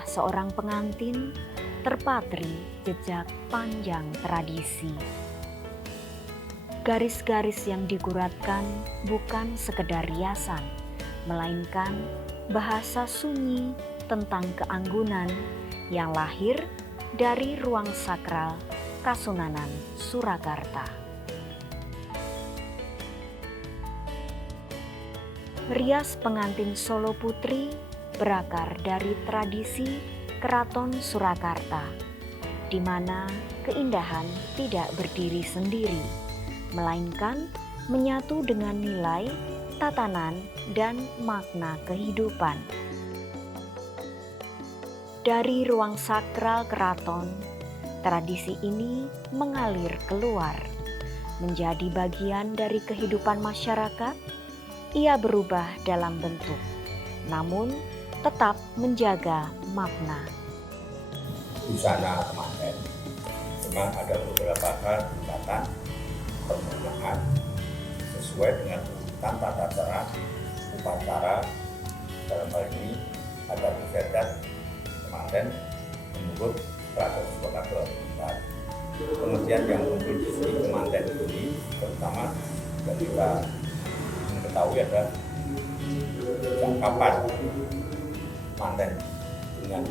wajah seorang pengantin terpatri jejak panjang tradisi. Garis-garis yang diguratkan bukan sekedar riasan, melainkan bahasa sunyi tentang keanggunan yang lahir dari ruang sakral Kasunanan Surakarta. Rias pengantin Solo Putri berakar dari tradisi Keraton Surakarta, di mana keindahan tidak berdiri sendiri, melainkan menyatu dengan nilai, tatanan, dan makna kehidupan. Dari ruang sakral keraton, tradisi ini mengalir keluar, menjadi bagian dari kehidupan masyarakat. Ia berubah dalam bentuk, namun tetap menjaga makna. Busana kemanten memang ada beberapa hal tingkatan penggunaan sesuai dengan urutan tata cara upacara. Dalam hal ini ada ibadat kemanten menurut peraturan Surakarta. Pengertian yang muncul di sini kemanten ini terutama ketika mengetahui ada kapan manten dengan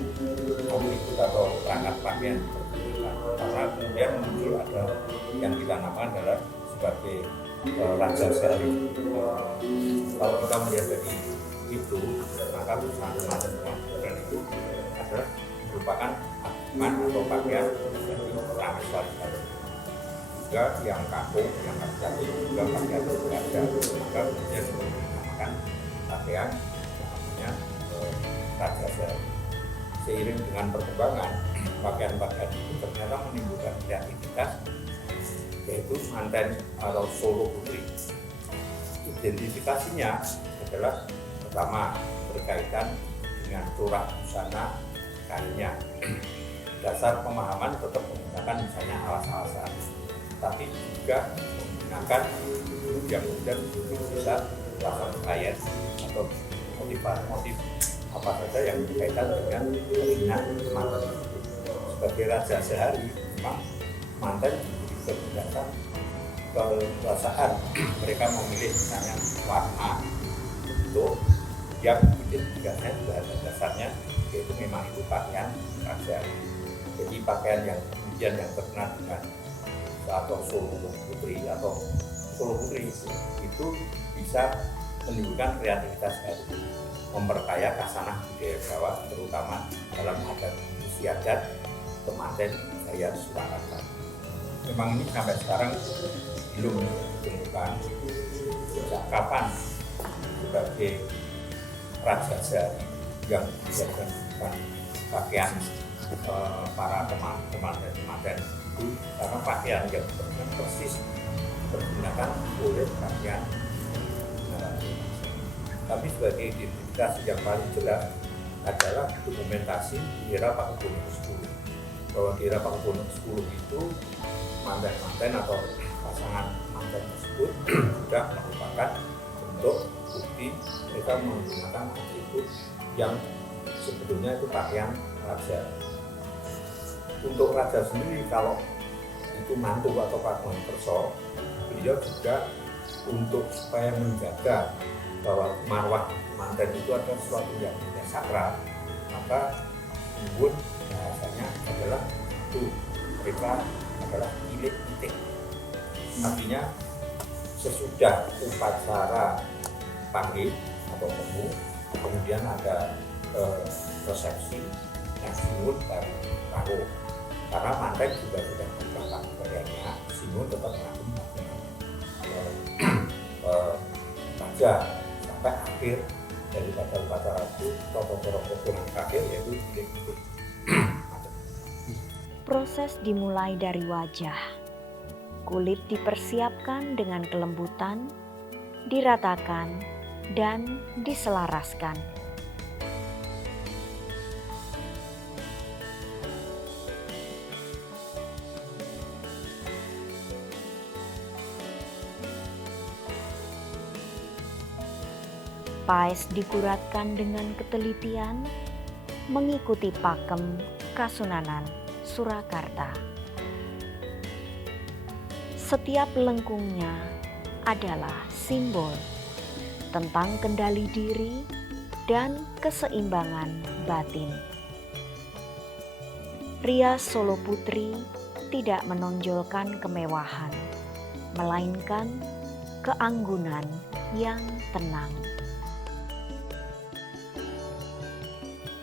atribut atau perangkat pakaian berbeda. Karena kemudian muncul ada yang kita namakan adalah sebagai raja sehari. Kalau kita melihat dari itu, maka busana manten itu adalah merupakan agungan atau pakaian dari Prameswari. Juga yang kampung, yang jati juga pakaian raja. Maka kemudian dinamakan pakaian namanya raja sehari. Seiring dengan perkembangan pakaian-pakaian itu ternyata menimbulkan kreativitas, yaitu manten atau Solo Putri. Identifikasinya adalah pertama berkaitan dengan corak busana kainnya. Dasar pemahaman tetap menggunakan misalnya alas-alasan, tapi juga menggunakan yang kemudian bisa langsung kain atau motif apa saja yang berkaitan dengan keinginan manten. Sebagai raja sehari, memang manten juga berdasar kekuasaan. Mereka memilih misalnya warna untuk yang identifikasinya bahasa dasarnya, yaitu memang itu pakaian raja. Jadi pakaian yang kemudian yang terkenal dengan atau Solo Putri itu bisa menimbulkan kreativitas baru, memperkaya kasanah budaya Jawa, terutama dalam adat istiadat kemanten gaya Surakarta. Memang ini sampai sekarang belum ditemukan sejak kapan sebagai raja sehari yang dijadikan pakaian para kemanten itu, karena pakaian yang persis digunakan oleh pakaian. Tapi sebagai identifikasi yang paling jelas adalah dokumentasi di era Pakubuwono X. Bahwa di era Pakubuwono X itu manten-manten atau pasangan manten tersebut sudah merupakan bentuk bukti mereka menggunakan atribut yang sebetulnya itu pakaian raja. Untuk raja sendiri, kalau itu mantu atau kagungan kerso, beliau juga untuk supaya menjaga bahwa marwah manten itu adalah sesuatu yang tidak sakral, maka pun bahasanya adalah itu mereka adalah ilik-itik. Artinya sesudah upacara panggil atau temu, kemudian ada resepsi yang sinun baru taruh. Karena manten juga sudah berangkat budayanya, sinun tetap mengagumkan raja sampai akhir daripada upacara itu, toto-toto yang terakhir yaitu ilik-itik. Proses dimulai dari wajah. Kulit dipersiapkan dengan kelembutan, diratakan, dan diselaraskan. Paes dikuratkan dengan ketelitian, mengikuti pakem Kasunanan Surakarta. Setiap lengkungnya adalah simbol tentang kendali diri dan keseimbangan batin. Rias Solo Putri tidak menonjolkan kemewahan, melainkan keanggunan yang tenang.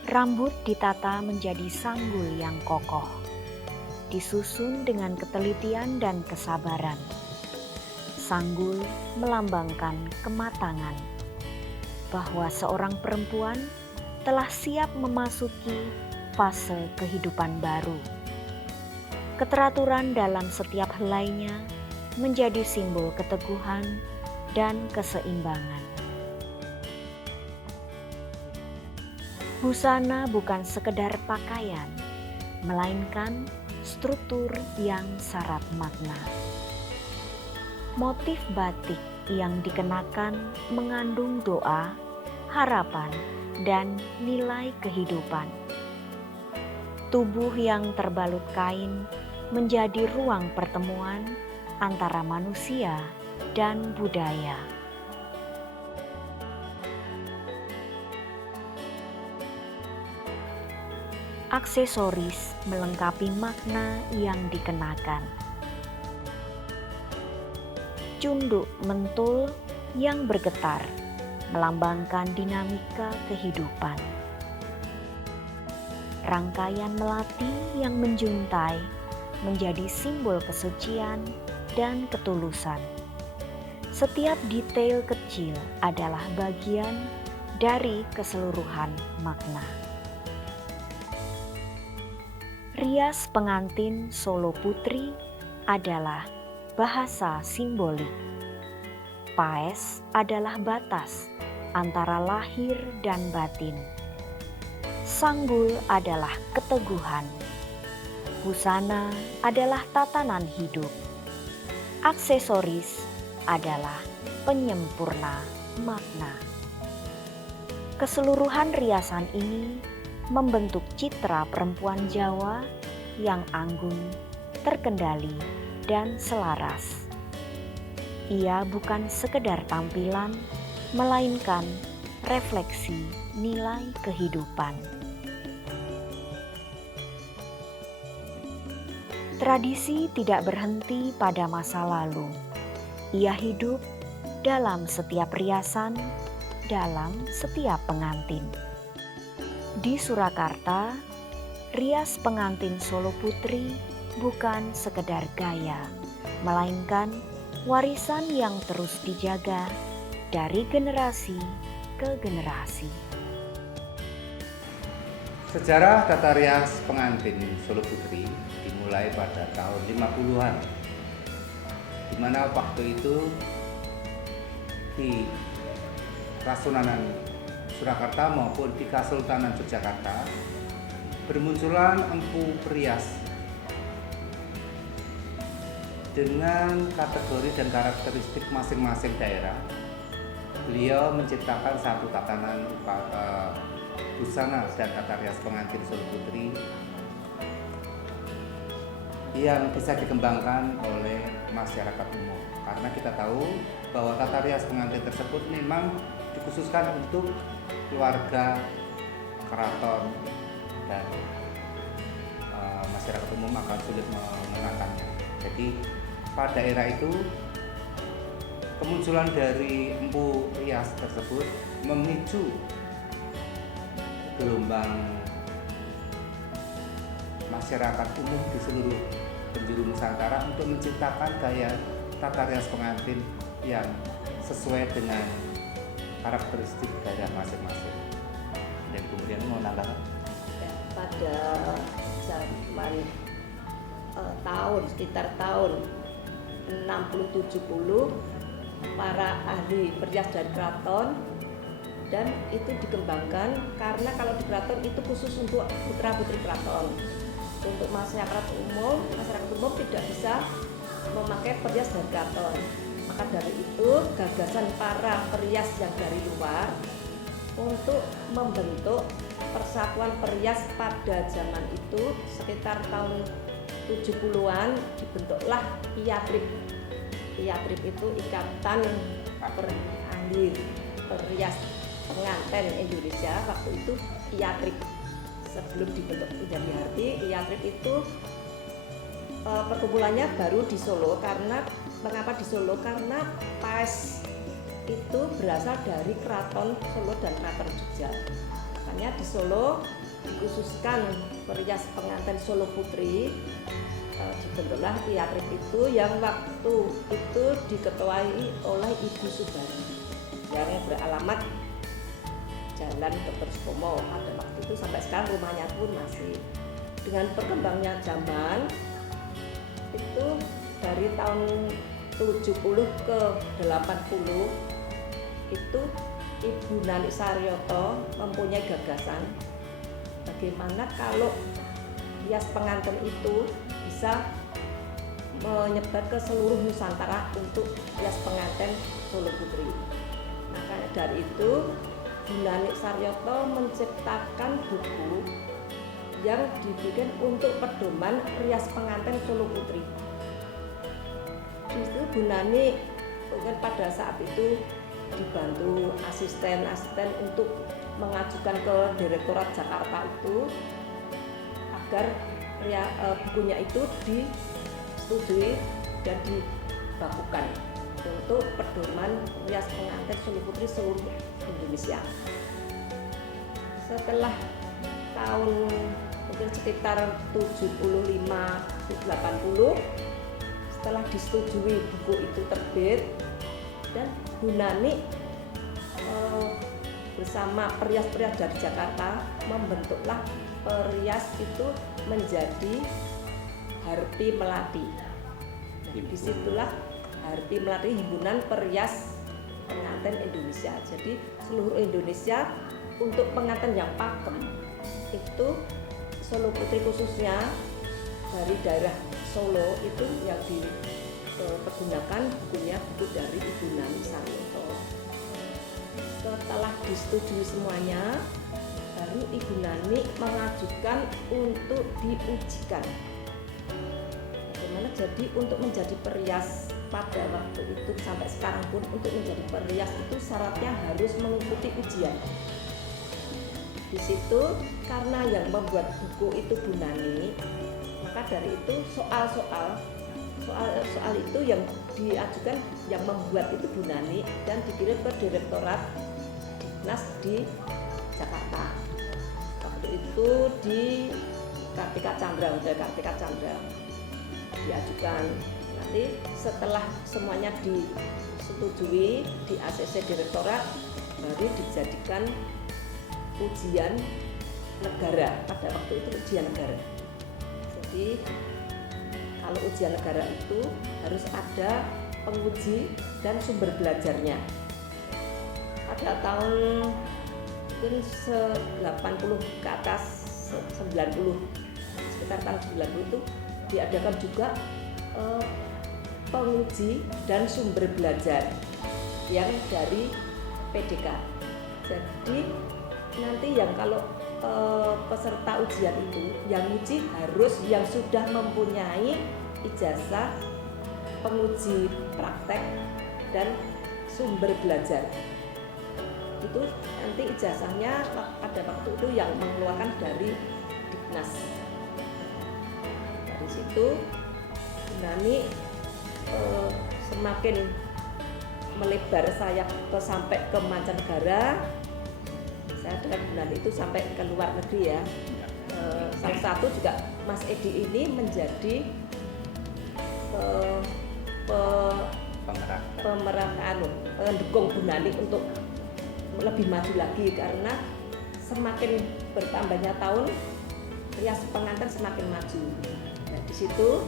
Rambut ditata menjadi sanggul yang kokoh, disusun dengan ketelitian dan kesabaran. Sanggul melambangkan kematangan, bahwa seorang perempuan telah siap memasuki fase kehidupan baru. Keteraturan dalam setiap helainya menjadi simbol keteguhan dan keseimbangan. Busana bukan sekedar pakaian, melainkan struktur yang syarat makna. Motif batik yang dikenakan mengandung doa, harapan, dan nilai kehidupan. Tubuh yang terbalut kain menjadi ruang pertemuan antara manusia dan budaya. Aksesoris melengkapi makna yang dikenakan. Cunduk mentul yang bergetar melambangkan dinamika kehidupan. Rangkaian melati yang menjuntai menjadi simbol kesucian dan ketulusan. Setiap detail kecil adalah bagian dari keseluruhan makna. Rias pengantin Solo Putri adalah bahasa simbolik. Paes adalah batas antara lahir dan batin. Sanggul adalah keteguhan. Busana adalah tatanan hidup. Aksesoris adalah penyempurna makna. Keseluruhan riasan ini membentuk citra perempuan Jawa yang anggun, terkendali, dan selaras. Ia bukan sekedar tampilan, melainkan refleksi nilai kehidupan. Tradisi tidak berhenti pada masa lalu. Ia hidup dalam setiap riasan, dalam setiap pengantin. Di Surakarta, rias pengantin Solo Putri bukan sekedar gaya, melainkan warisan yang terus dijaga dari generasi ke generasi. Sejarah tata rias pengantin Solo Putri dimulai pada tahun 50-an, di mana waktu itu di Kasunanan Surakarta maupun di Kesultanan Yogyakarta bermunculan empu perias dengan kategori dan karakteristik masing-masing daerah. Beliau menciptakan satu tatanan busana dan tata rias pengantin Solo Putri yang bisa dikembangkan oleh masyarakat umum, karena kita tahu bahwa tata rias pengantin tersebut memang dikhususkan untuk keluarga, keraton, dan masyarakat umum akan sulit mengenakannya. Jadi pada era itu kemunculan dari empu rias tersebut memicu gelombang masyarakat umum di seluruh penjuru Nusantara untuk menciptakan gaya tata rias pengantin yang sesuai dengan karakteristik daerah masing-masing. Dan kemudian mau nambah pada zaman sekitar tahun 60-70, para ahli perias dari keraton, dan itu dikembangkan karena kalau di keraton itu khusus untuk putra-putri keraton. Untuk masyarakat umum tidak bisa memakai perias dari keraton. Maka dari itu gagasan para perias yang dari luar untuk membentuk persatuan perias pada zaman itu sekitar tahun 70-an dibentuklah IATRIP. IATRIP itu Ikatan Ahli Perias Pengantin Indonesia, waktu itu IATRIP. Sebelum dibentuk menjadi HARTI, IATRIP itu perkumpulannya baru di Solo. Karena mengapa di Solo? Karena PAES itu berasal dari Keraton Solo dan Keraton Jogja. Makanya di Solo dikhususkan perias pengantin Solo Putri, dibentuklah IATRIP itu yang waktu itu diketuai oleh Ibu Subari yang beralamat Jalan Dr. Supomo. Pada waktu itu sampai sekarang rumahnya pun masih. Dengan perkembangannya zaman itu dari tahun 70 ke 80 itu Ibu Nani Saryoto mempunyai gagasan bagaimana kalau hias pengantin itu bisa menyebar ke seluruh Nusantara untuk hias pengantin Solo Putri. Makanya dari itu Bu Nani Saryoto menciptakan buku yang dibikin untuk pedoman rias pengantin Solo Putri. Di situ Bu Nani mungkin pada saat itu dibantu asisten-asisten untuk mengajukan ke Direktorat Jakarta itu agar bukunya itu disetujui dan dibakukan untuk pedoman rias pengantin Solo Putri seluruh Indonesia. Setelah tahun mungkin sekitar 75-80, setelah disetujui buku itu terbit, dan Bu Nani bersama perias-perias dari Jakarta membentuklah perias itu menjadi HARTI Melati. Nah, disitulah HARTI Melati, Himpunan Perias Pengantin Indonesia. Jadi seluruh Indonesia untuk pengantin yang pakem itu Solo Putri khususnya dari daerah Solo itu yang dipergunakan bukunya buku dari Ibu Nani Saryoto. Setelah disetujui semuanya, baru Ibu Nani mengajukan untuk diujikan. Bagaimana jadi untuk menjadi perias pada waktu itu sampai sekarang pun untuk menjadi perias itu syaratnya harus mengikuti ujian. Di situ karena yang membuat buku itu Bu Nani, maka dari itu soal itu yang diajukan yang membuat itu Bu Nani dan dikirim ke Direktorat Dinas di Jakarta. Waktu itu di Kartika Chandra, Hotel Kartika Chandra diajukan. Nanti setelah semuanya disetujui di ACC Direktorat baru dijadikan ujian negara. Pada waktu itu ujian negara. Jadi kalau ujian negara itu harus ada penguji dan sumber belajarnya. Pada tahun mungkin 80 ke atas, 90, sekitar tahun 90 itu diadakan juga penguji dan sumber belajar yang dari PDK. Jadi nanti yang kalau peserta ujian itu yang uji harus yang sudah mempunyai ijazah penguji praktek dan sumber belajar. Itu nanti ijazahnya pada waktu itu yang mengeluarkan dari Dignas. Dari situ Nani semakin melebar sayap sampai ke mancanegara. Saya dengan Bu Nani itu sampai ke luar negeri ya. Salah satu juga Mas Edi ini menjadi pendukung Bu Nani untuk lebih maju lagi karena semakin bertambahnya tahun rias pengantin semakin maju. Nah, di situ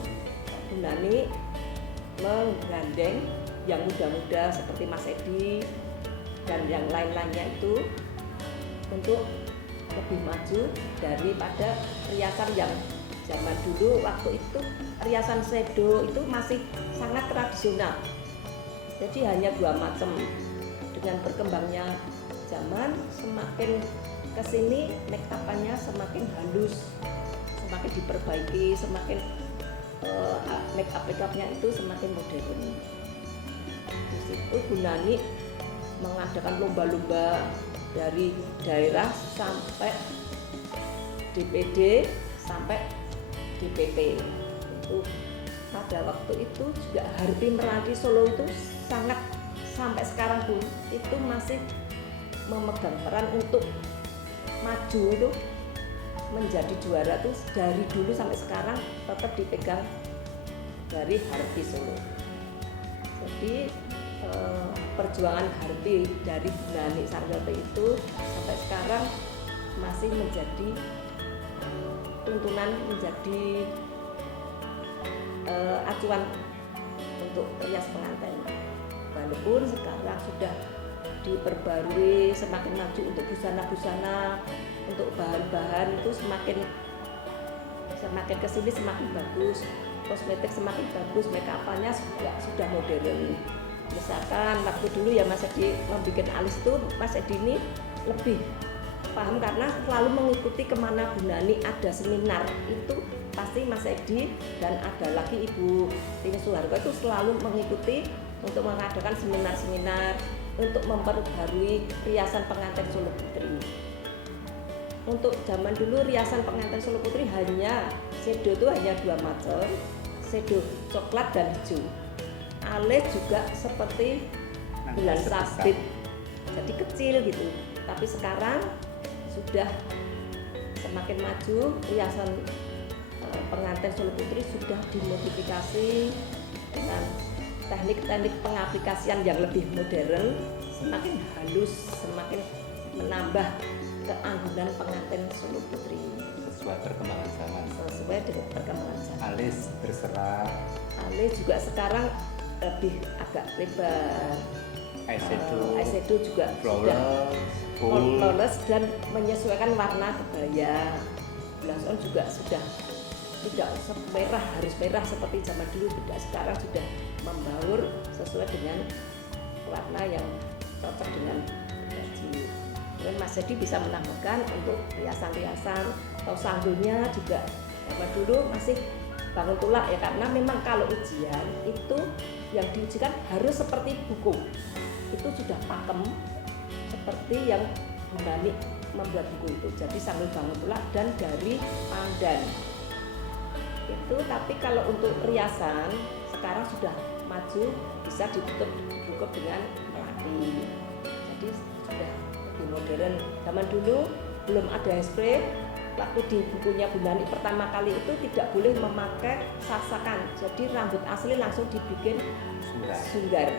Bu Nani menggandeng yang muda-muda seperti Mas Edi dan yang lain-lainnya itu untuk lebih maju daripada riasan yang zaman dulu. Waktu itu riasan sedo itu masih sangat tradisional, jadi hanya 2 macam. Dengan berkembangnya zaman semakin kesini make upannya semakin halus, semakin diperbaiki, semakin make upnya itu semakin modern. Di situ Bu Nani mengadakan lomba-lomba dari daerah sampai DPD sampai DPP. Itu pada waktu itu juga Harpi Meranti Solo itu sangat, sampai sekarang pun itu masih memegang peran untuk maju itu menjadi juara tuh dari dulu sampai sekarang tetap dipegang dari Harpi Solo. Jadi perjuangan Harpi dari Bu Nani Sarjito itu sampai sekarang masih menjadi tuntunan, menjadi acuan untuk rias pengantin. Walaupun sekarang sudah diperbarui, semakin maju untuk busana-busana, untuk bahan-bahan itu semakin kesini semakin bagus, kosmetik semakin bagus, make up-nya sudah modern. Misalkan waktu dulu ya Mas Edi membuat alis itu, Mas Edi ini lebih paham karena selalu mengikuti kemana Bu Nani ada seminar itu pasti Mas Edi dan ada lagi Ibu Tini Soeharto itu selalu mengikuti untuk mengadakan seminar-seminar untuk memperbarui riasan pengantin Solo Putri. Untuk zaman dulu riasan pengantin Solo Putri hanya shadow itu hanya 2 macam, shadow coklat dan hijau. Alis juga seperti bulan sabit, jadi kecil gitu. Tapi sekarang sudah semakin maju, riasan pengantin Solo Putri sudah dimodifikasi dengan teknik-teknik pengaplikasian yang lebih modern, semakin halus, semakin menambah keanggunan pengantin Solo Putri sesuai perkembangan zaman. Sesuai dengan perkembangan zaman. Alis berserat, alis juga sekarang lebih agak lebar. Eyeshadow juga sudah flawless dan menyesuaikan warna kebaya. Blush on juga sudah tidak merah, harus merah seperti zaman dulu, tidak. Sekarang sudah membaur sesuai dengan warna yang cocok dengan baju. Dan Mas Edi bisa menambahkan untuk riasan-riasan atau sanggulnya juga. Zaman dulu masih bangun tulak ya, karena memang kalau ujian itu yang diujikan harus seperti buku. Itu sudah pakem seperti yang Bu Nani membuat buku itu. Jadi sanggul bangun tulak dan dari pandan. Itu tapi kalau untuk riasan sekarang sudah maju, bisa ditutup dengan melati. Jadi sudah lebih modern. Zaman dulu belum ada hairspray. Waktu di bukunya Bu Nani pertama kali itu tidak boleh memakai sasakan. Jadi rambut asli langsung dibikin sunggar.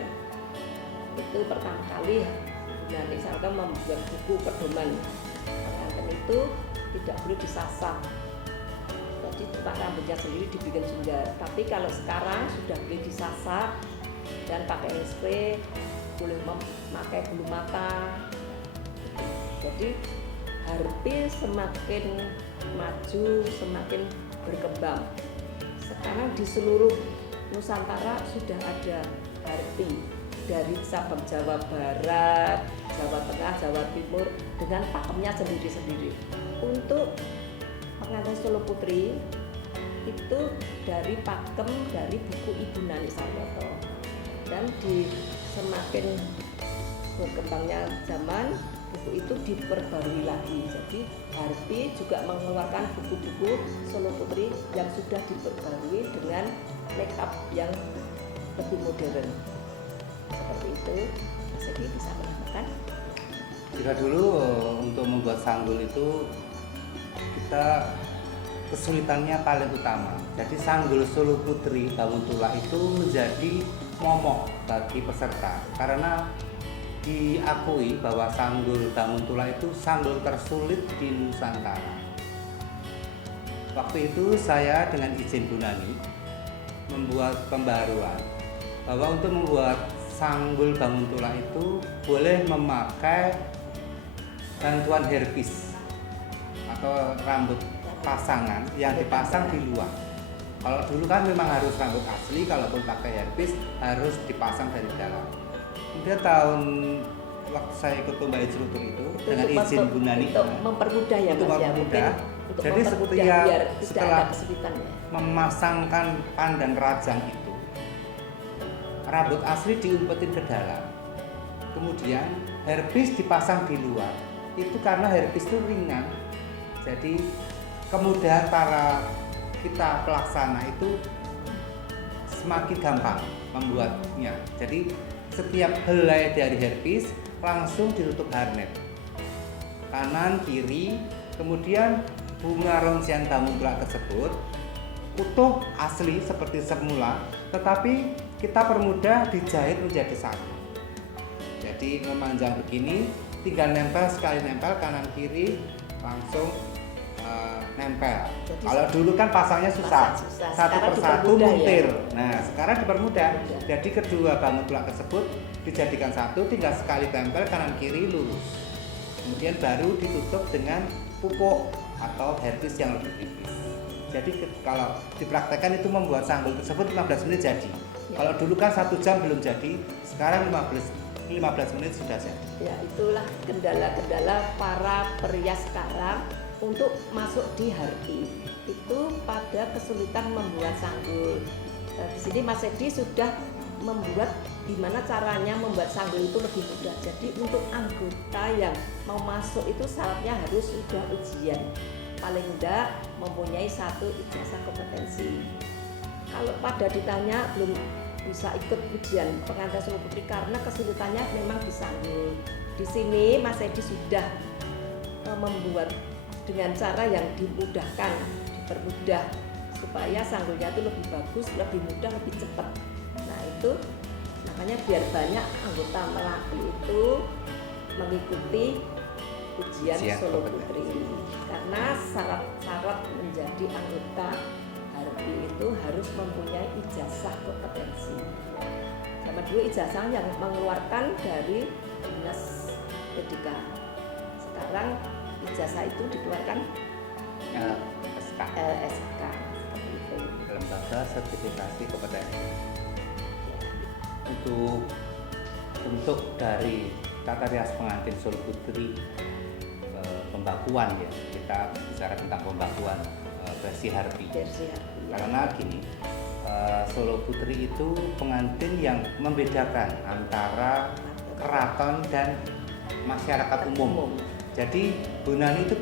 Itu pertama kali Bu Nani Sarjito membuat buku pedoman pengantin itu tidak boleh disasak. Jadi tempat rambutnya sendiri dibikin sunggar. Tapi kalau sekarang sudah boleh disasak dan pakai hairspray, boleh memakai bulu mata. Jadi Harpi semakin maju, semakin berkembang. Sekarang di seluruh Nusantara sudah ada Harpi, dari Sabang Jawa Barat, Jawa Tengah, Jawa Timur dengan pakemnya sendiri-sendiri. Untuk pengantin Solo Putri itu dari pakem dari buku Ibu Nani Sarjito. Dan di semakin berkembangnya zaman, buku itu diperbarui lagi. Jadi Harpi juga mengeluarkan buku-buku Solo Putri yang sudah diperbarui dengan make up yang lebih modern. Seperti itu, Mas Edi bisa menambahkan. Jika dulu untuk membuat sanggul itu kita kesulitannya paling utama. Jadi sanggul Solo Putri Bangun Tulak itu menjadi momok bagi peserta karena diakui bahwa sanggul Bangun Tulak itu sanggul tersulit di Nusantara. Waktu itu saya dengan izin Bu Nani membuat pembaruan bahwa untuk membuat sanggul Bangun Tulak itu boleh memakai bantuan hairpiece atau rambut pasangan yang dipasang di luar. Kalau dulu kan memang harus rambut asli, kalaupun pakai hairpiece harus dipasang dari dalam. Kemudian tahun waktu saya ikut lomba instruktur itu dengan untuk izin Bu Nani untuk mempermudah ya itu Mas ya, mempermudah. mungkin untuk Jadi mempermudah setiap biar tidak setelah ada kesulitan ya. memasangkan pandan rajang itu, rambut asli diumpetin ke dalam, kemudian herpes dipasang di luar. Itu karena herpes itu ringan, jadi kemudahan para kita pelaksana itu semakin gampang membuatnya. Jadi setiap helai dari herpes langsung ditutup harnet kanan kiri, kemudian bunga ronsian Damutula tersebut utuh asli seperti semula, tetapi kita permudah dijahit menjadi satu. Jadi memanjang begini, tinggal nempel, sekali nempel kanan kiri langsung nempel. Jadi Kalau dulu kan pasangnya susah, susah. satu Sekarang persatu dipermudah ya. muntir. Nah sekarang dipermudah. Mudah. Jadi kedua bangun tulak tersebut dijadikan satu, tinggal sekali tempel kanan kiri lurus. Kemudian baru ditutup dengan pupuk atau herpes yang lebih tipis. Jadi kalau dipraktekkan itu membuat sanggul tersebut 15 menit jadi. Ya. Kalau dulu kan 1 jam belum jadi, sekarang 15 menit sudah jadi. Ya, itulah kendala-kendala para perias sekarang untuk masuk di harpi. Itu pada kesulitan membuat sanggul. Di sini Mas Edi sudah membuat gimana caranya membuat sanggul itu lebih mudah. Jadi untuk anggota yang mau masuk itu syaratnya harus sudah ujian. Paling enggak mempunyai 1 ijazah kompetensi. Kalau pada ditanya belum bisa ikut ujian pengantin Solo Putri karena kesulitannya memang di sanggul. Di sini Mas Edi sudah membuat dengan cara yang dimudahkan, dipermudah supaya sanggulnya itu lebih bagus, lebih mudah, lebih cepat. Nah itu makanya biar banyak anggota melatih itu mengikuti ujian Solo Putri ini. Karena syarat menjadi anggota harpi itu harus mempunyai ijazah kompetensi. Sama dulu ijazah yang mengeluarkan dari Dinas Pendidikan. Sekarang ijazah itu dikeluarkan LSK, LSK seperti itu. Lembaga Sertifikasi Kompetensi. Untuk bentuk dari tata rias pengantin Solo Putri pembakuan ya, kita bicara tentang pembakuan versi harpi. Versi harpi. Karena gini, Solo Putri itu pengantin yang membedakan antara keraton dan masyarakat umum. Jadi Bu Nani itu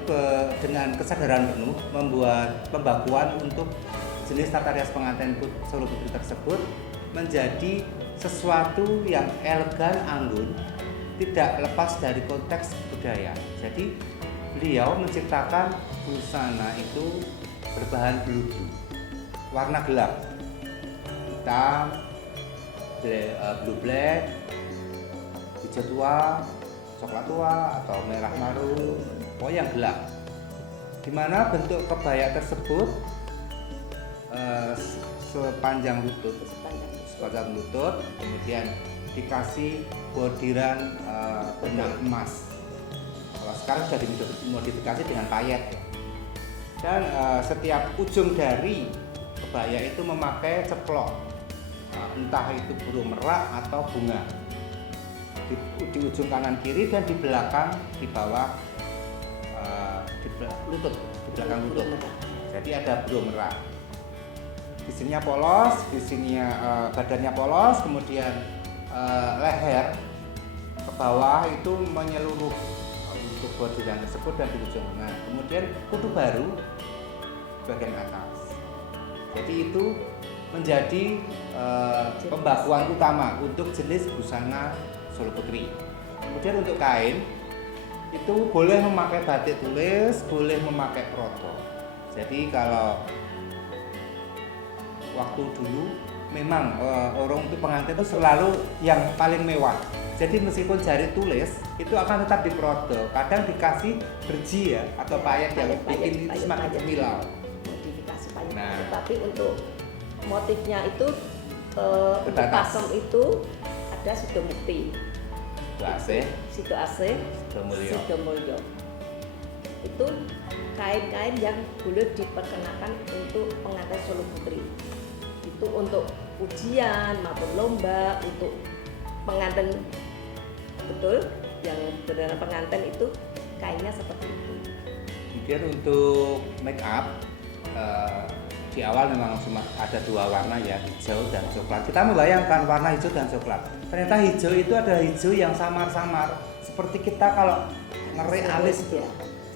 dengan kesadaran penuh membuat pembakuan untuk jenis tata rias pengantin Solo Putri tersebut menjadi sesuatu yang elegan, anggun, tidak lepas dari konteks budaya. Jadi beliau menciptakan busana itu berbahan bludu, warna gelap, hitam, blue black, hijau tua, coklat tua, atau merah marun, pokoknya yang gelap. Dimana bentuk kebaya tersebut sepanjang lutut, kemudian dikasih bordiran benang emas. Kalau sekarang sudah dimodifikasi dengan payet ya. Dan setiap ujung dari kebaya itu memakai ceplok, entah itu burung merak atau bunga di ujung kanan kiri dan di belakang di bawah lutut, di belakang lutut. Jadi ada burung merak. Di sininya polos, di sininya badannya polos, kemudian leher ke bawah itu menyeluruh untuk bordiran tersebut dan di ujung tengah. Kemudian kutu baru bagian atas. Jadi itu menjadi pembakuan utama untuk jenis busana Solo Putri. Kemudian untuk kain itu boleh memakai batik tulis, boleh memakai proto. Jadi kalau waktu dulu memang orang itu pengantin itu selalu yang paling mewah. Jadi meskipun jari tulis itu akan tetap diprodo. Kadang dikasih berji ya atau payet yang bikin itu semakin cemilau. Modifikasi payet. Nah. Tapi untuk motifnya itu untuk Terbatas. pakem itu ada Sidomukti, Sidoasih, Sidomulyo. Sidomulyo. Itu kain-kain yang boleh diperkenakan untuk pengantin Solo Putri. Itu untuk ujian maupun lomba, untuk pengantin betul yang beneran pengantin itu kainnya seperti itu. Kemudian untuk make up di awal memang cuma ada 2 warna ya, hijau dan coklat. Kita membayangkan warna hijau dan coklat. Ternyata hijau itu adalah hijau yang samar-samar, seperti kita kalau ngerik alis itu.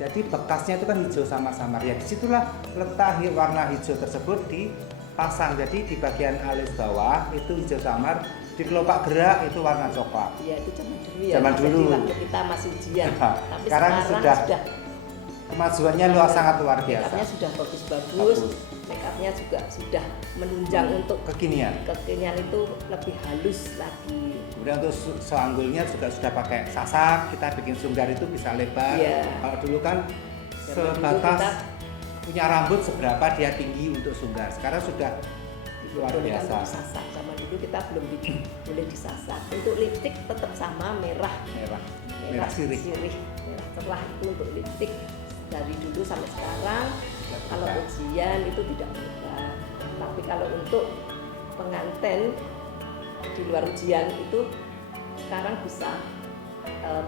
Jadi bekasnya itu kan hijau samar-samar. Ya disitulah letak warna hijau tersebut dipasang. Jadi di bagian alis bawah itu hijau samar, di kelopak gerak itu warna coklat. Iya, itu zaman dulu ya. Zaman dulu. Waktu kita masih ujian. Nah, Tapi sekarang sudah kemajuannya sangat luar biasa. Make-upnya sudah bagus-bagus. Make-upnya juga sudah menunjang untuk Kekinian. itu lebih halus lagi. Kemudian untuk soanggulnya juga sudah pakai sasak, kita bikin sunggar itu bisa lebar. Iya. Kalau dulu kan Zaman dulu sebatas kita- punya rambut seberapa dia tinggi untuk sunggar. Sekarang sudah luar Dibolehkan biasa. untuk disasak. Zaman dulu kita belum boleh disasak. Untuk lipstik tetap sama merah Merah sirih. merah cerah itu untuk lipstik dari dulu sampai sekarang. Tidak Kalau berubah. ujian itu tidak berubah. Tapi kalau untuk pengantin di luar ujian itu sekarang bisa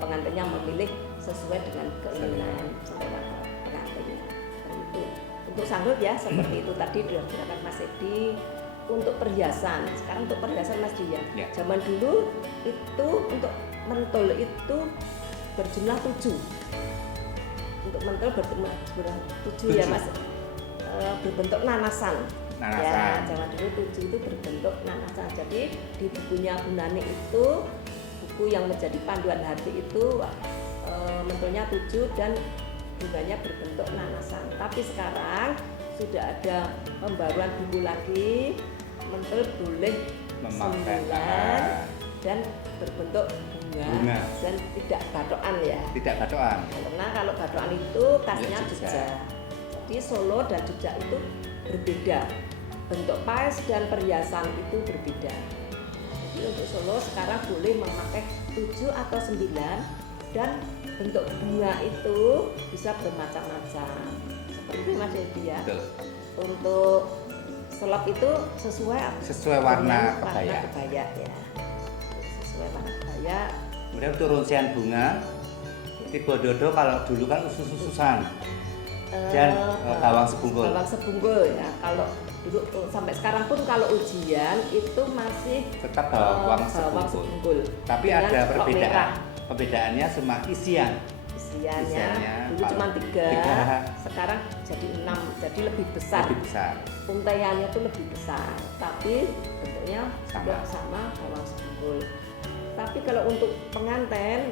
pengantinnya memilih sesuai dengan keinginan selera pengantinnya. Dan itu untuk sanggup ya seperti itu tadi dilakukan Mas Edi. Untuk perhiasan, sekarang untuk perhiasan Mas Dia. Ya. Zaman dulu itu untuk mentul itu berjumlah 7. Untuk mentul berjumlah 7 ya 7. Mas. Berbentuk nanasan. Nanasan. Ya, zaman dulu 7 itu berbentuk nanasan. Jadi di bukunya Gunani itu buku yang menjadi panduan hati itu mentulnya 7 dan bunganya berbentuk nanasan. Tapi sekarang sudah ada pembaruan buku lagi, mentul boleh Memakai 9 dan berbentuk bunga. Dan tidak batokan ya. Tidak batokan. Karena kalau batokan itu khasnya Ya, Jogja. Jogja. Jadi Solo dan Jogja itu berbeda. Bentuk paes dan perhiasan itu berbeda. Jadi untuk Solo sekarang boleh memakai 7 atau 9 dan bentuk bunga itu bisa bermacam-macam. Seperti itu Mas Edi ya. Betul. Untuk selop itu sesuai Warna dengan kebaya. ya. Sesuai warna kebaya. Kemudian untuk runcian bunga, tipe dodo kalau dulu kan usus-ususan dan gawang sebunggul. Gawang sebunggul ya. Kalau dulu sampai sekarang pun kalau ujian itu masih Tetap gawang bawang sebunggul. sebunggul. Tapi Dengan ada rok merah. perbedaan. Perbedaannya cuma isian. Isiannya dulu paling cuma 3, 3, sekarang jadi 6, jadi lebih besar. lebih besar. Untaiannya tuh lebih besar, tapi bentuknya Sama. juga sama bawang sebunggul. Tapi kalau untuk pengantin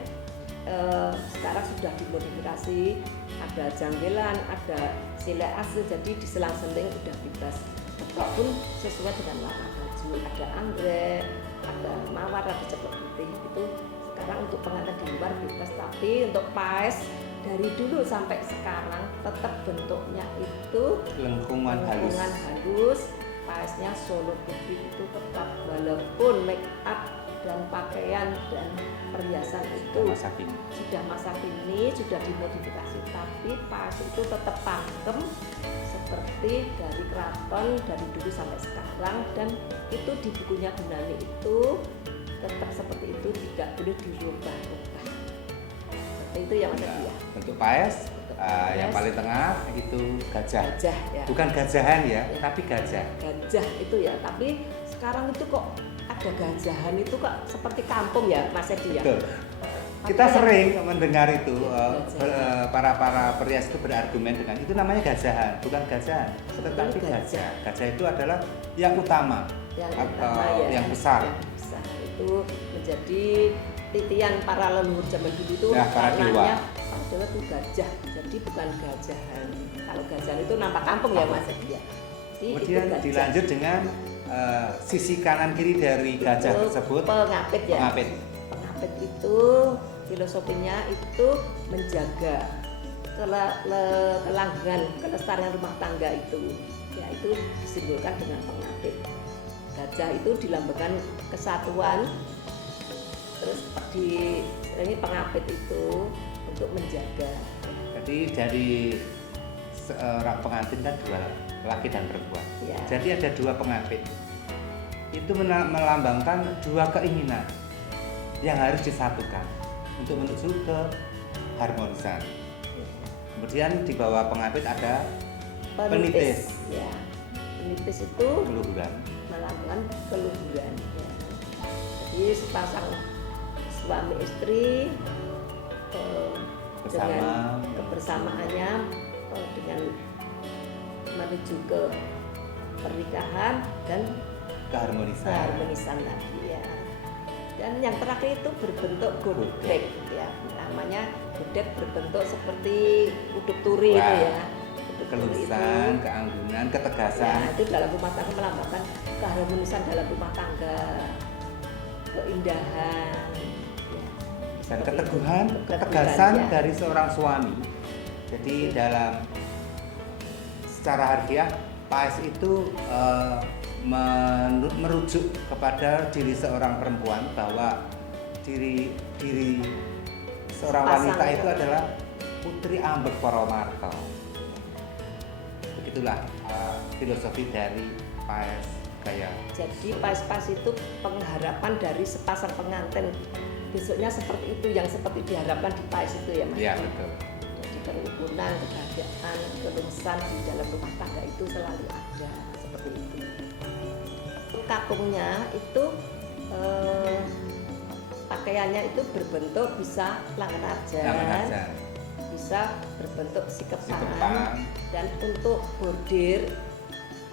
sekarang sudah dimodifikasi, ada janggelan, ada sile asli, jadi diselang-seling udah bebas. Betok pun sesuai dengan warna baju, ada anggrek, ada mawar, ada ceplok putih. Itu sekarang untuk pengantin di luar bebas, tapi untuk paes dari dulu sampai sekarang tetap bentuknya itu Lengkungan halus. halus, paesnya Solo putih itu tetap, walaupun make up dan pakaian dan perhiasan itu Masa kini. sudah masa kini, sudah dimodifikasi, tapi paes itu tetap pakem seperti dari keraton dari dulu sampai sekarang, dan itu di bukunya Gunani itu tetap seperti itu, tidak boleh dirubah-rubah. Seperti itu ya Mas Edi ya. Bentuk paes, Paes. yang paling tengah itu gajah. Gajah ya. Bukan gajahan ya, Ya. tapi gajah. Gajah itu ya, tapi sekarang itu kok ada gajahan itu kok seperti kampung ya Mas Edi ya. Betul. Tapi Kita yang- sering mendengar itu Gajahan. para perias itu berargumen dengan itu namanya gajahan, bukan gajahan, tetapi gajah. gajah. Gajah itu adalah yang utama yang atau utama ya, yang besar. yang besar itu menjadi titian para leluhur zaman dulu itu Ya, para dewa. para dewa itu gajah, jadi bukan gajahan. Kalau gajahan itu nampak kampung ya Mas Edi ya. Jadi itu Kemudian gajah. dilanjut dengan sisi kanan kiri dari gajah Itu tersebut pengapit ya. pengapit. Pengapit itu filosofinya itu menjaga kelanggengan, kelestarian rumah tangga itu. Ya itu disimbolkan dengan pengapit. Gajah itu dilambangkan kesatuan. Terus ini pengapit itu untuk menjaga. Jadi dari seorang pengantin kan dua, laki dan perempuan. Ya. Jadi ada dua pengapit. Itu melambangkan dua keinginan yang harus disatukan untuk menuju ke harmonisan. Kemudian di bawah pengapit ada penitis. Ya, penitis itu keluhuran. melakukan keluhuran. Ya. Jadi sepasang suami istri dengan kebersamaannya dengan menuju ke pernikahan dan keharmonisan tadi ya. Dan yang terakhir itu berbentuk godek ya, namanya godek berbentuk seperti uduk turi itu ya. Uduk turi Kelusan, keanggunan, ketegasan. Ya, itu dalam rumah tangga melambangkan keharmonisan dalam rumah tangga, keindahan ya. Dan keteguhan, ketegasan ya. dari seorang suami. Jadi dalam secara harfiah PAES itu merujuk kepada diri seorang perempuan bahwa diri seorang wanita itu adalah putri ambek para marto. Begitulah filosofi dari PAES gaya. Jadi PAES itu pengharapan dari sepasang pengantin besoknya seperti itu yang seperti diharapkan di PAES itu ya Mas. Iya betul. Jadi kerukunan, kebahagiaan, kelulusan di dalam rumah tangga itu selalu ada seperti itu. Kakungnya itu pakaiannya itu berbentuk bisa lengan arjan, bisa berbentuk sikepan, dan untuk bordir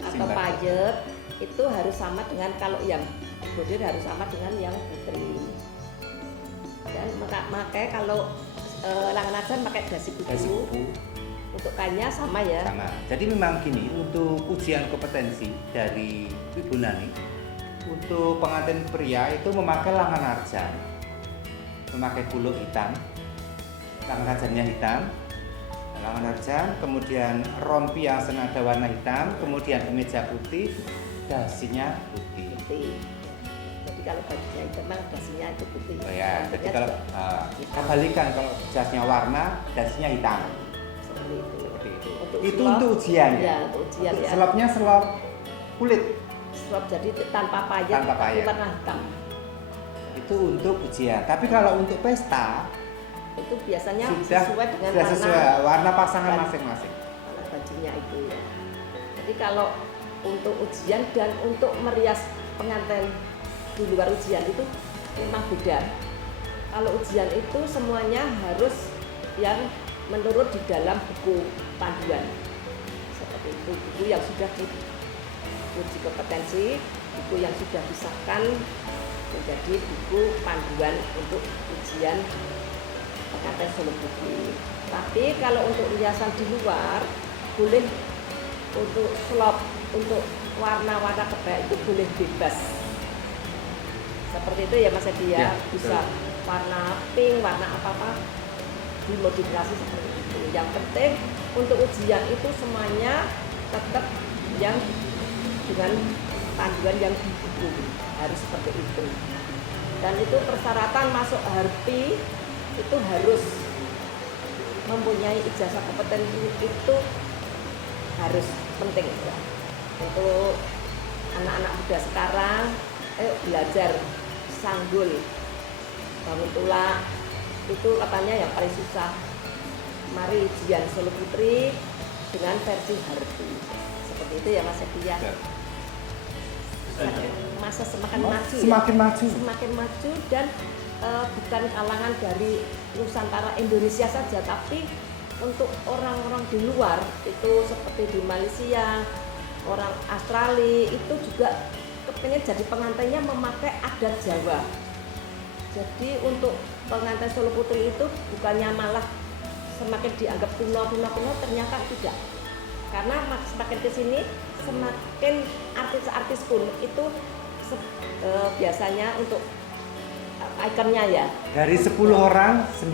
atau payet itu harus sama dengan, kalau yang bordir harus sama dengan yang putri. Dan makanya kalau lengan arjan pakai dasi kuku. Untuk kainnya sama ya. Sama. Jadi memang gini, untuk ujian kompetensi dari Ibu Nani, untuk pengantin pria itu memakai lengan arjan, memakai bulu hitam, lengan arjannya hitam, lengan arjan, kemudian rompi yang senada warna hitam, kemudian kemeja putih, dasinya putih. Jadi kalau bajunya hitam, dasinya itu putih. Oh ya, jadi kalau kebalikan, kalau jasnya warna, dasinya hitam. Seperti itu. Itu untuk ujian ya. Ya, untuk ujian ya. Selopnya selop kulit. Selop jadi tanpa payet, tapi warna hitam. Itu untuk ujian. Tapi kalau untuk pesta itu biasanya sudah sesuai dengan warna pasangan masing-masing. Warna bajunya itu ya. Jadi kalau untuk ujian dan untuk merias pengantin di luar ujian itu memang beda. Kalau ujian itu semuanya harus yang menurut di dalam buku panduan seperti itu, buku yang sudah diuji kompetensi, buku yang sudah disahkan menjadi buku panduan untuk ujian pengantin solo putri. Tapi kalau untuk riasan di luar boleh, untuk selop, untuk warna-warna kebaya itu boleh bebas seperti itu ya Mas Edi ya, bisa warna pink, warna apa-apa dimodifikasi seperti itu. Yang penting untuk ujian itu semuanya tetap yang dengan panduan yang di buku, harus seperti itu. Dan itu persyaratan masuk harpi itu harus mempunyai ijazah kompetensi, itu harus penting ya. Untuk anak-anak muda sekarang belajar sanggul, bangun tulak, itu katanya yang paling susah. Mari ujian solo putri dengan versi harpi seperti itu ya Mas Edi ya. Masa semakin maju dan bukan kalangan dari Nusantara Indonesia saja, tapi untuk orang-orang di luar itu seperti di Malaysia, orang Australia itu juga kepengen jadi pengantinnya memakai adat Jawa. Jadi untuk pengantin solo putri itu bukannya malah semakin dianggap kuno, ternyata tidak. Karena semakin kesini semakin artis-artis pun itu biasanya untuk ikonnya ya. Dari 10 orang 9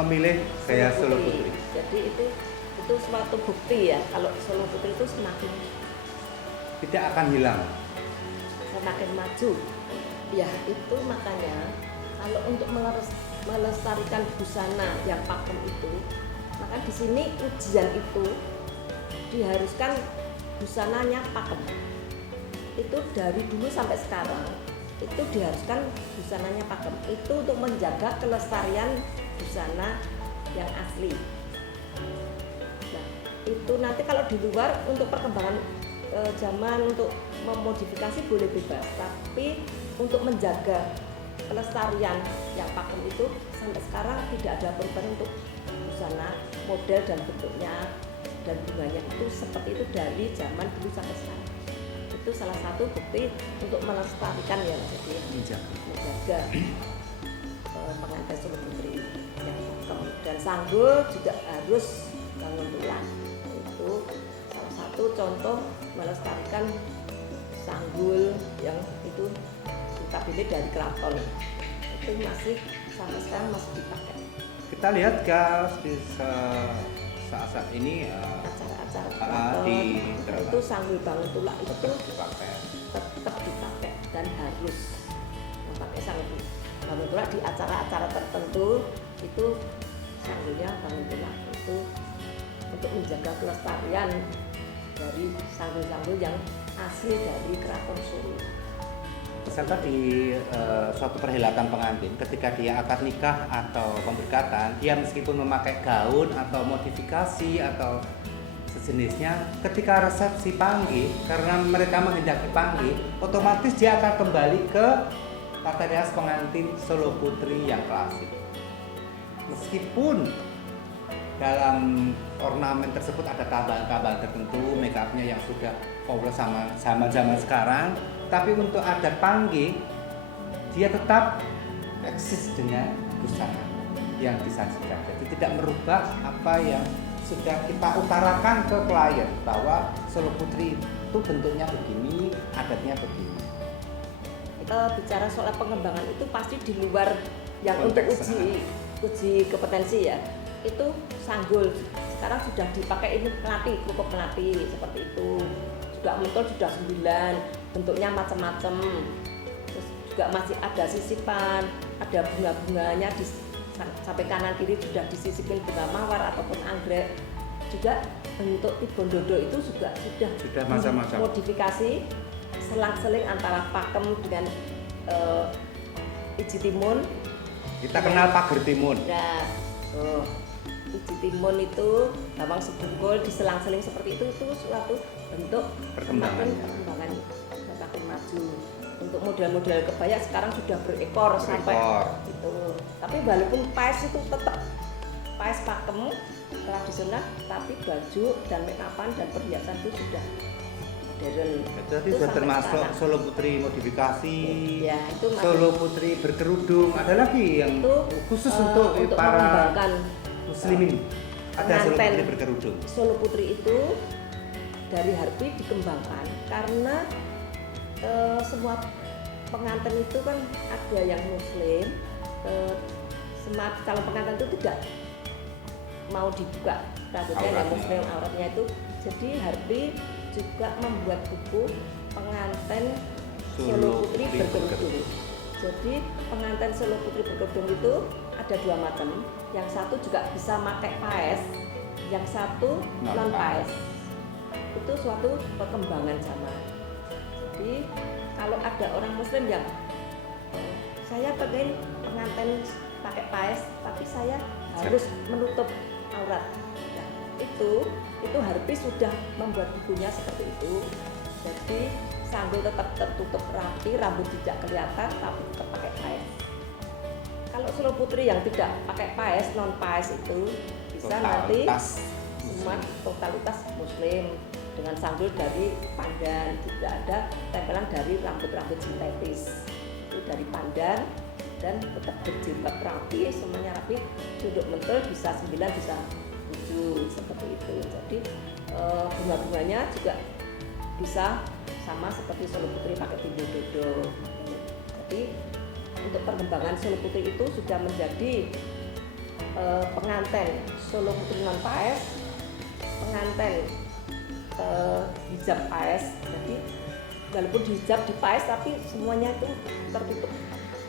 memilih gaya solo putri. Jadi itu suatu bukti ya, kalau solo putri itu semakin tidak akan hilang, semakin maju. Ya itu makanya kalau untuk melestarikan busana yang pakem itu, maka di sini ujian itu diharuskan busananya pakem. Itu dari dulu sampai sekarang itu diharuskan busananya pakem. Itu untuk menjaga kelestarian busana yang asli. Nah, itu nanti kalau di luar untuk perkembangan zaman untuk memodifikasi boleh bebas, tapi untuk menjaga kelestarian yang pakem itu sampai sekarang tidak ada perubahan untuk busana model dan bentuknya dan bunganya itu seperti itu dari zaman dulu sampai sekarang. Itu salah satu bukti untuk melestarikan ya, jadi menjaga pengantin Solo Putri yang pakem. Dan sanggul juga harus bangun tulang. Itu salah satu contoh melestarikan sanggul yang itu notabene dari keraton. Itu masih sampai sekarang masih dipakai. Kita lihat guys di saat ini Acara-acara di keraton itu sanggul bangun tulang itu dipakai. tetap dipakai dan harus memakai sanggul bangun tulang di acara-acara tertentu. Itu sanggulnya bangun tulang itu untuk menjaga kelestarian dari sanggul-sanggul yang asli dari Keraton Solo. Misalkan di suatu perhelatan pengantin, ketika dia akad nikah atau pemberkatan, dia meskipun memakai gaun atau modifikasi atau sejenisnya, ketika resepsi panggih, karena mereka menghendaki panggih, otomatis dia akan kembali ke tata rias pengantin Solo Putri yang klasik. Meskipun dalam ornamen tersebut ada tambahan-tambahan tertentu, make upnya yang sudah power sama zaman-zaman sekarang, tapi untuk adat panggih dia tetap eksis dengan busana yang disajikan. Jadi tidak merubah apa yang sudah kita utarakan ke klien bahwa Solo Putri itu bentuknya begini, adatnya begini. Kita bicara soal pengembangan itu pasti di luar yang Konteks untuk uji kompetensi ya. Itu sanggul sekarang sudah dipakai ini melati, kerupuk melati seperti itu. Juga mentol sudah 9, bentuknya macam-macam. Terus juga masih ada sisipan, ada bunga-bunganya di sampai kanan kiri sudah disisipin bunga mawar ataupun anggrek. Juga bentuk tibon dodo itu juga sudah macam-macam. Modifikasi selang-seling antara pakem dengan iji timun. Kita kenal pager timun. Nah, iji timun itu lawang sebungkul diselang-seling seperti itu suatu bentuk Perkembangan semakin maju. Untuk model-model kebaya sekarang sudah berekor sampai itu. Tapi walaupun paes itu tetap paes pakem tradisional, tapi baju dan make upan dan perhiasan itu sudah modern. Jadi sudah termasuk sekarang. Solo Putri modifikasi, ya, itu Solo Putri berkerudung, ada lagi yang itu, khusus untuk para muslimin. Ada Solo Putri berkerudung. Solo Putri itu dari Harpi dikembangkan karena semua pengantin itu kan ada yang muslim, semua calon pengantin itu tidak mau dibuka rambutnya yang muslim auratnya itu. Jadi Harpi juga membuat buku pengantin Solo Putri berkerudung. Jadi pengantin Solo Putri berkerudung itu ada 2 macam. Yang satu juga bisa pakai paes, yang satu non paes. Itu suatu perkembangan zaman. Jadi kalau ada orang muslim yang saya pengen pengantin pakai paes tapi saya harus menutup aurat. Nah, itu Harpi sudah membuat bukunya seperti itu. Jadi sanggul tetap tertutup rapi, rambut tidak kelihatan tapi tetap pakai paes. Kalau Solo Putri yang tidak pakai paes, non paes itu bisa nanti semua totalitas muslim dengan sanggul dari pandan, juga ada tempelan dari rambut-rambut sintetis itu dari pandan dan tetap berjilbab rapi, semuanya rapi, duduk mentul bisa 9 bisa 7 seperti itu. Jadi bunga-bunganya juga bisa sama seperti Solo Putri pakai timbul dodo. Jadi untuk perkembangan Solo Putri itu sudah menjadi pengantin Solo Putri non paes, pengantin hijab paes. Jadi walaupun hijab di paes tapi semuanya itu tertutup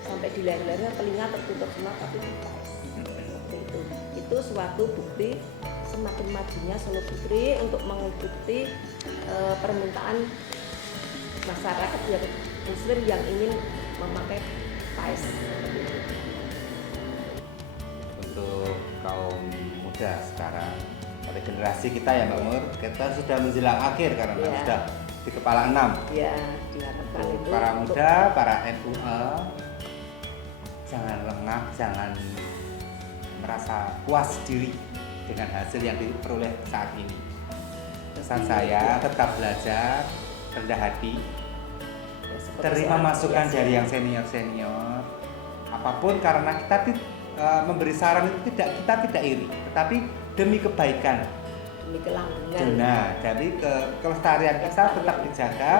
sampai di leher-lehernya, telinga tertutup semua tapi di paes. Seperti itu. Itu suatu bukti semakin majunya Solo Putri untuk mengikuti permintaan masyarakat yang muslim yang ingin memakai paes. Untuk kaum muda sekarang, pada generasi kita ya Mbak Mur, kita sudah menjelang akhir karena Ya. sudah di kepala 6. Ya, diharapkan itu Para untuk- muda, para NUA, jangan lengah, jangan merasa puas diri dengan hasil yang diperoleh saat ini. Pesan saya tetap belajar, rendah hati, ya, seperti terima seorang masukan biasa. dari yang senior-senior apapun, karena kita memberi saran itu kita tidak iri, tetapi demi kebaikan. demi kelanggengan. Nah, dari kelestarian kita tetap dijaga,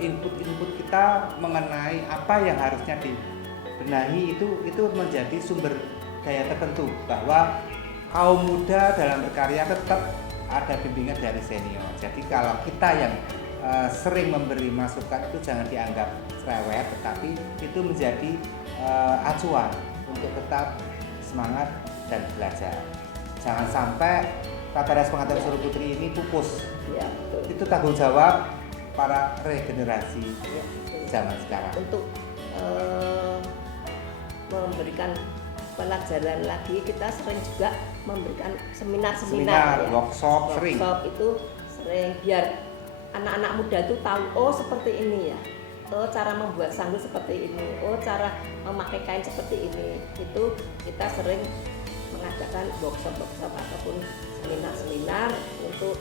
input-input kita mengenai apa yang harusnya dibenahi itu menjadi sumber daya tertentu, bahwa kaum muda dalam berkarya tetap ada bimbingan dari senior. Jadi kalau kita yang sering memberi masukan itu jangan dianggap cerewet, tetapi itu menjadi acuan untuk tetap semangat dan belajar. Jangan sampai Tata Rias Pengantin Suruh Putri ini pupus. Ya, betul. Itu tanggung jawab para regenerasi Ya, betul. zaman sekarang. Untuk memberikan pelajaran lagi, kita sering juga memberikan seminar-seminar, ya. workshop sering. Workshop itu sering, biar anak-anak muda itu tahu, oh seperti ini ya, oh cara membuat sanggul seperti ini, oh cara memakai kain seperti ini. Itu kita sering mengadakan workshop ataupun seminar-seminar untuk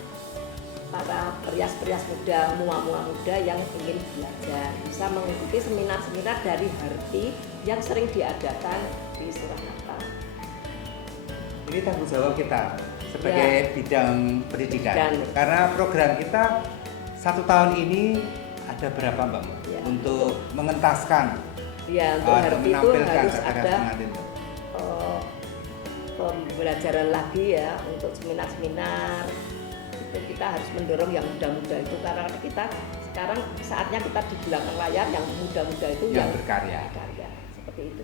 para perias-perias muda, mua-mua muda yang ingin belajar, bisa mengikuti seminar-seminar dari Harti yang sering diadakan di Surakarta. Ini tanggung jawab kita sebagai bidang pendidikan. Dan- Karena program kita 1 tahun ini ada berapa Mbak Mu? Ya. Untuk mengentaskan, Ya, untuk Harti itu menampilkan harus Tata Rias ada Pengantin. pembelajaran lagi ya, untuk seminar-seminar. Itu kita harus mendorong yang muda-muda itu, karena kita sekarang saatnya kita di belakang layar, yang muda-muda itu Yang berkarya. berkarya. Seperti itu.